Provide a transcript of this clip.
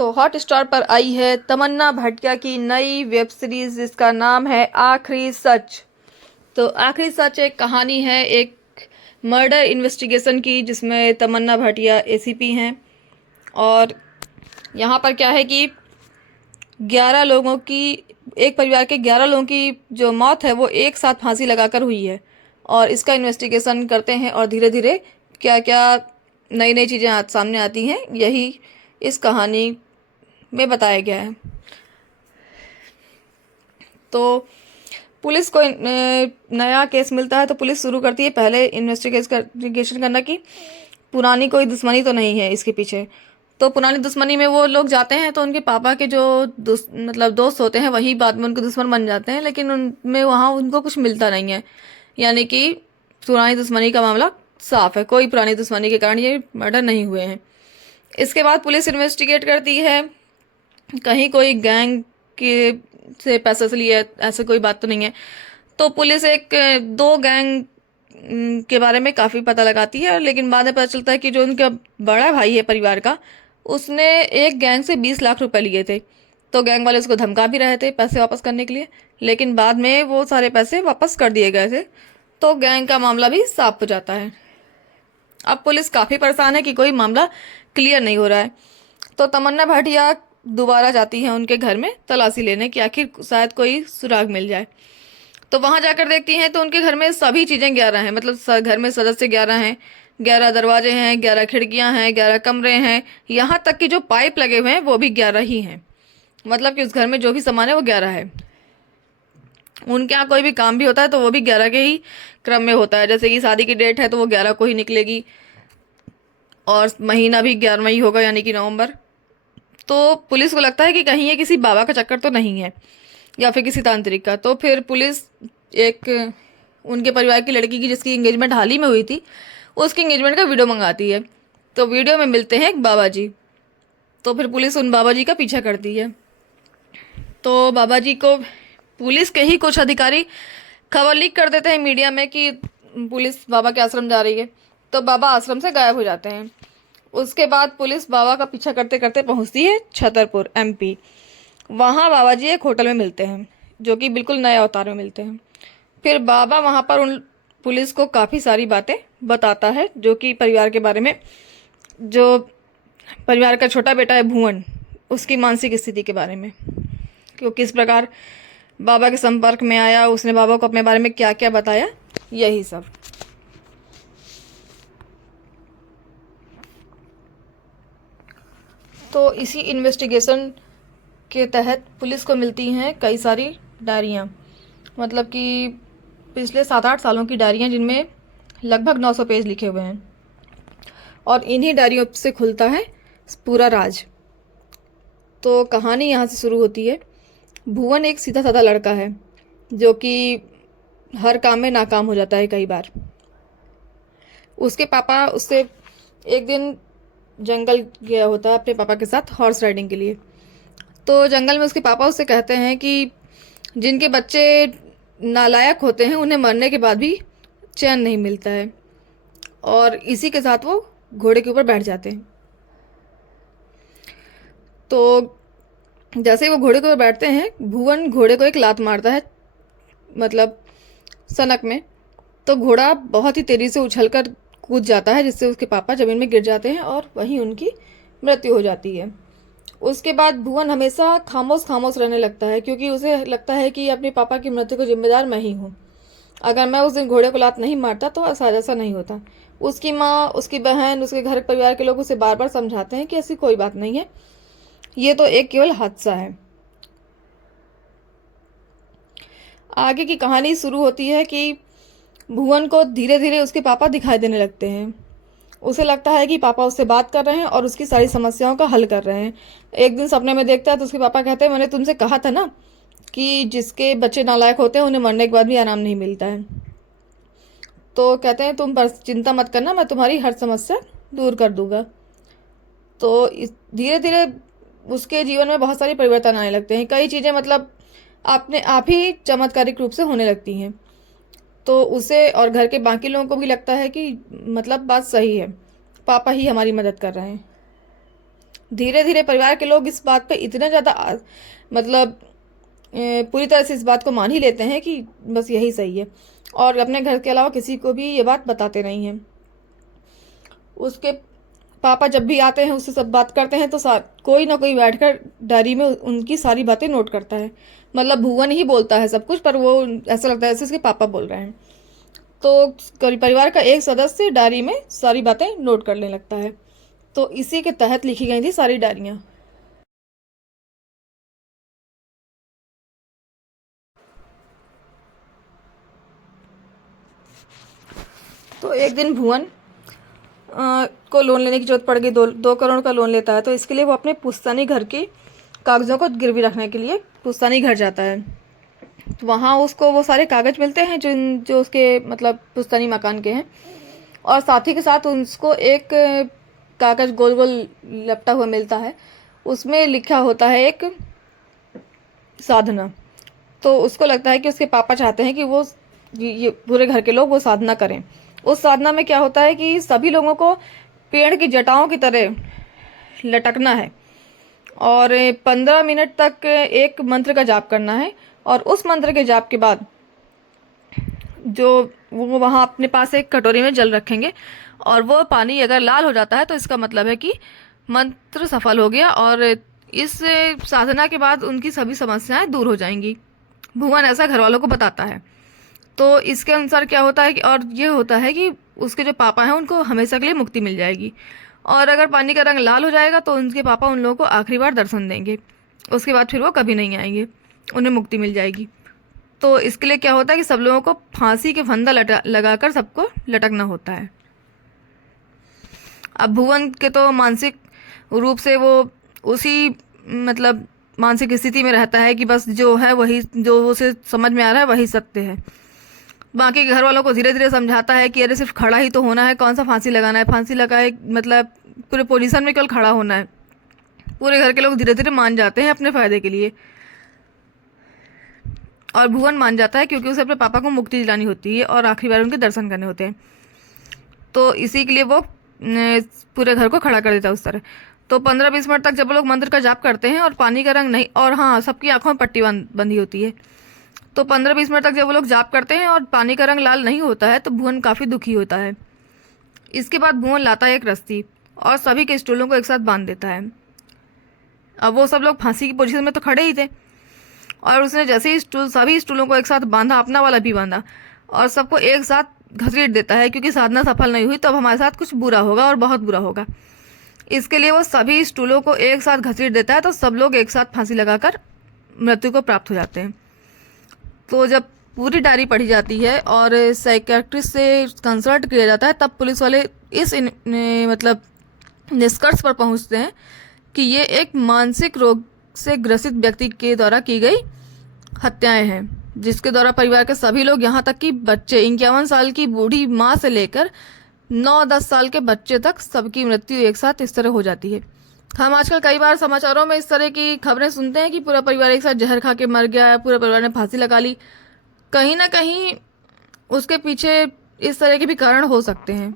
तो हॉटस्टार पर आई है तमन्ना भाटिया की नई वेब सीरीज जिसका नाम है आखिरी सच। तो आखिरी सच एक कहानी है एक मर्डर इन्वेस्टिगेशन की, जिसमें तमन्ना भाटिया एसीपी हैं। और यहाँ पर क्या है कि 11 लोगों की, एक परिवार के 11 लोगों की जो मौत है वो एक साथ फांसी लगाकर हुई है। और इसका इन्वेस्टिगेशन करते हैं और धीरे धीरे क्या क्या नई नई चीज़ें सामने आती हैं, यही इस कहानी में बताया गया है। तो पुलिस को नया केस मिलता है तो पुलिस शुरू करती है पहले इन्वेस्टिगेशन करना कि पुरानी कोई दुश्मनी तो नहीं है इसके पीछे। तो पुरानी दुश्मनी में वो लोग जाते हैं तो उनके पापा के जो दोस्त होते हैं वही बाद में उनके दुश्मन बन जाते हैं, लेकिन उनमें वहाँ उनको कुछ मिलता नहीं है। यानी कि पुरानी दुश्मनी का मामला साफ है, कोई पुरानी दुश्मनी के कारण ये मर्डर नहीं हुए हैं। इसके बाद पुलिस इन्वेस्टिगेट करती है कहीं कोई गैंग के से पैसे से लिए, ऐसे कोई बात तो नहीं है। तो पुलिस एक दो गैंग के बारे में काफ़ी पता लगाती है, लेकिन बाद में पता चलता है कि जो उनका बड़ा भाई है परिवार का, उसने एक गैंग से 20 लाख रुपए लिए थे। तो गैंग वाले उसको धमका भी रहे थे पैसे वापस करने के लिए, लेकिन बाद में वो सारे पैसे वापस कर दिए गए थे। तो गैंग का मामला भी साफ हो जाता है। अब पुलिस काफ़ी परेशान है कि कोई मामला क्लियर नहीं हो रहा है। तो तमन्ना भाटिया दोबारा जाती है उनके घर में तलाशी लेने कि आखिर शायद कोई सुराग मिल जाए। तो वहां जाकर देखती हैं तो उनके घर में सभी चीज़ें 11 हैं, मतलब घर में सदस्य 11 हैं, 11 दरवाजे हैं, 11 खिड़कियां हैं, 11 कमरे हैं, यहाँ तक कि जो पाइप लगे हुए हैं वो भी 11 ही हैं। मतलब कि उस घर में जो भी सामान है वो 11 है। उनके यहाँ कोई भी काम भी होता है तो वो भी 11 के ही क्रम में होता है। जैसे कि शादी की डेट है तो वो 11 को ही निकलेगी, और महीना भी 11वां ही होगा, यानी कि नवंबर। तो पुलिस को लगता है कि कहीं ये किसी बाबा का चक्कर तो नहीं है या फिर किसी तांत्रिक का। तो फिर पुलिस एक उनके परिवार की लड़की की जिसकी एंगेजमेंट हाल ही में हुई थी, उसकी एंगेजमेंट का वीडियो मंगाती है। तो वीडियो में मिलते हैं एक बाबा जी। तो फिर पुलिस उन बाबा जी का पीछा करती है। तो बाबा जी को पुलिस के ही कुछ अधिकारी खबर लीक कर देते हैं मीडिया में कि पुलिस बाबा के आश्रम जा रही है। तो बाबा आश्रम से गायब हो जाते हैं। उसके बाद पुलिस बाबा का पीछा करते करते पहुंचती है छतरपुर एमपी। वहाँ बाबा जी एक होटल में मिलते हैं, जो कि बिल्कुल नए अवतार में मिलते हैं। फिर बाबा वहाँ पर उन पुलिस को काफ़ी सारी बातें बताता है, जो कि परिवार के बारे में, जो परिवार का छोटा बेटा है भुवन, उसकी मानसिक स्थिति के बारे में, कि वो किस प्रकार बाबा के संपर्क में आया, उसने बाबा को अपने बारे में क्या क्या बताया, यही सब। तो इसी इन्वेस्टिगेशन के तहत पुलिस को मिलती हैं कई सारी डायरियाँ, मतलब कि पिछले 7-8 सालों की डायरियाँ, जिनमें लगभग 900 पेज लिखे हुए हैं। और इन्हीं डायरियों से खुलता है पूरा राज। तो कहानी यहाँ से शुरू होती है। भुवन एक सीधा साधा लड़का है जो कि हर काम में नाकाम हो जाता है कई बार। उसके पापा उससे एक दिन जंगल गया होता है अपने पापा के साथ हॉर्स राइडिंग के लिए। तो जंगल में उसके पापा उससे कहते हैं कि जिनके बच्चे नालायक होते हैं उन्हें मरने के बाद भी चैन नहीं मिलता है, और इसी के साथ वो घोड़े के ऊपर बैठ जाते हैं। तो जैसे ही वो घोड़े के ऊपर बैठते हैं, भुवन घोड़े को एक लात मारता है, मतलब सनक में। तो घोड़ा बहुत ही तेज़ी से उछलकर कूद जाता है, जिससे उसके पापा ज़मीन में गिर जाते हैं और वहीं उनकी मृत्यु हो जाती है। उसके बाद भुवन हमेशा खामोश खामोश रहने लगता है, क्योंकि उसे लगता है कि अपने पापा की मृत्यु को जिम्मेदार मैं ही हूँ। अगर मैं उस दिन घोड़े को लात नहीं मारता तो शायद ऐसा नहीं होता। उसकी माँ, उसकी बहन, उसके घर परिवार के लोग उसे बार बार समझाते हैं कि ऐसी कोई बात नहीं है, ये तो एक केवल हादसा है। आगे की कहानी शुरू होती है कि भुवन को धीरे धीरे उसके पापा दिखाई देने लगते हैं। उसे लगता है कि पापा उससे बात कर रहे हैं और उसकी सारी समस्याओं का हल कर रहे हैं। एक दिन सपने में देखता है तो उसके पापा कहते हैं, मैंने तुमसे कहा था ना कि जिसके बच्चे नालायक होते हैं उन्हें मरने के बाद भी आराम नहीं मिलता है। तो कहते हैं तुम पर चिंता मत करना, मैं तुम्हारी हर समस्या दूर कर दूंगा। तो धीरे धीरे उसके जीवन में बहुत सारे परिवर्तन आने लगते हैं। कई चीज़ें मतलब अपने आप ही चमत्कारिक रूप से होने लगती हैं। तो उसे और घर के बाकी लोगों को भी लगता है कि मतलब बात सही है, पापा ही हमारी मदद कर रहे हैं। धीरे धीरे परिवार के लोग इस बात पे इतना ज़्यादा मतलब पूरी तरह से इस बात को मान ही लेते हैं कि बस यही सही है, और अपने घर के अलावा किसी को भी ये बात बताते नहीं हैं। उसके पापा जब भी आते हैं उससे सब बात करते हैं तो कोई ना कोई बैठकर डायरी में उनकी सारी बातें नोट करता है। मतलब भुवन ही बोलता है सब कुछ, पर वो ऐसा लगता है जैसे उसके पापा बोल रहे हैं। तो परिवार का एक सदस्य डायरी में सारी बातें नोट करने लगता है। तो इसी के तहत लिखी गई थी सारी डायरियाँ। तो एक दिन भुवन को लोन लेने की जरूरत पड़ गई। 2 करोड़ का लोन लेता है। तो इसके लिए वो अपने पुश्तैनी घर की कागज़ों को गिरवी रखने के लिए पुश्तैनी घर जाता है। तो वहाँ उसको वो सारे कागज़ मिलते हैं जो उसके मतलब पुश्तैनी मकान के हैं, और साथ ही के साथ उसको एक कागज़ गोल गोल लपटा हुआ मिलता है। उसमें लिखा होता है एक साधना। तो उसको लगता है कि उसके पापा चाहते हैं कि वो ये पूरे घर के लोग वो साधना करें। उस साधना में क्या होता है कि सभी लोगों को पेड़ की जटाओं की तरह लटकना है, और 15 मिनट तक एक मंत्र का जाप करना है। और उस मंत्र के जाप के बाद जो वो वहाँ अपने पास एक कटोरी में जल रखेंगे, और वो पानी अगर लाल हो जाता है तो इसका मतलब है कि मंत्र सफल हो गया, और इस साधना के बाद उनकी सभी समस्याएं दूर हो जाएंगी। भुवन ऐसा घर वालों को बताता है। तो इसके अनुसार क्या होता है कि और ये होता है कि उसके जो पापा हैं उनको हमेशा के लिए मुक्ति मिल जाएगी, और अगर पानी का रंग लाल हो जाएगा तो उनके पापा उन लोगों को आखिरी बार दर्शन देंगे। उसके बाद फिर वो कभी नहीं आएंगे, उन्हें मुक्ति मिल जाएगी। तो इसके लिए क्या होता है कि सब लोगों को फांसी के फंदा लगाकर सबको लटकना होता है। अब भुवन के तो मानसिक रूप से वो उसी मतलब मानसिक स्थिति में रहता है कि बस जो है वही, जो उसे समझ में आ रहा है वही सत्य है। बाकी घर वालों को धीरे धीरे समझाता है कि अरे सिर्फ खड़ा ही तो होना है, कौन सा फांसी लगाना है, फांसी लगाए मतलब पूरे पोजीशन में केवल खड़ा होना है। पूरे घर के लोग धीरे धीरे मान जाते हैं अपने फायदे के लिए, और भुवन मान जाता है क्योंकि उसे अपने पापा को मुक्ति दिलानी होती है और आखिरी बार उनके दर्शन करने होते हैं। तो इसी के लिए वो पूरे घर को खड़ा कर देता है उस तरह। तो 15-20 मिनट तक जब वो लोग मंत्र का जाप करते हैं और पानी का रंग नहीं, और हाँ सबकी आंखों में पट्टी बंधी होती है। तो 15-20 मिनट तक जब वो लोग जाप करते हैं और पानी का रंग लाल नहीं होता है तो भुवन काफ़ी दुखी होता है। इसके बाद भुवन लाता है एक रस्सी और सभी के स्टूलों को एक साथ बांध देता है। अब वो सब लोग फांसी की पोजीशन में तो खड़े ही थे, और उसने जैसे ही सभी स्टूलों को एक साथ बांधा, अपना वाला भी बांधा, और सबको एक साथ घसीट देता है क्योंकि साधना सफल नहीं हुई तो अब हमारे साथ कुछ बुरा होगा और बहुत बुरा होगा। इसके लिए वो सभी स्टूलों को एक साथ घसीट देता है, तो सब लोग एक साथ फांसी लगाकर मृत्यु को प्राप्त हो जाते हैं। तो जब पूरी डायरी पढ़ी जाती है और साइकियाट्रिस्ट से कंसल्ट किया जाता है, तब पुलिस वाले इस मतलब निष्कर्ष पर पहुंचते हैं कि ये एक मानसिक रोग से ग्रसित व्यक्ति के द्वारा की गई हत्याएं हैं, जिसके द्वारा परिवार के सभी लोग, यहाँ तक कि बच्चे, 51 साल की बूढ़ी माँ से लेकर 9-10 साल के बच्चे तक, सबकी मृत्यु एक साथ इस तरह हो जाती है। हम आजकल कई बार समाचारों में इस तरह की खबरें सुनते हैं कि पूरा परिवार एक साथ जहर खा के मर गया, पूरे परिवार ने फांसी लगा ली। कहीं ना कहीं उसके पीछे इस तरह के भी कारण हो सकते हैं।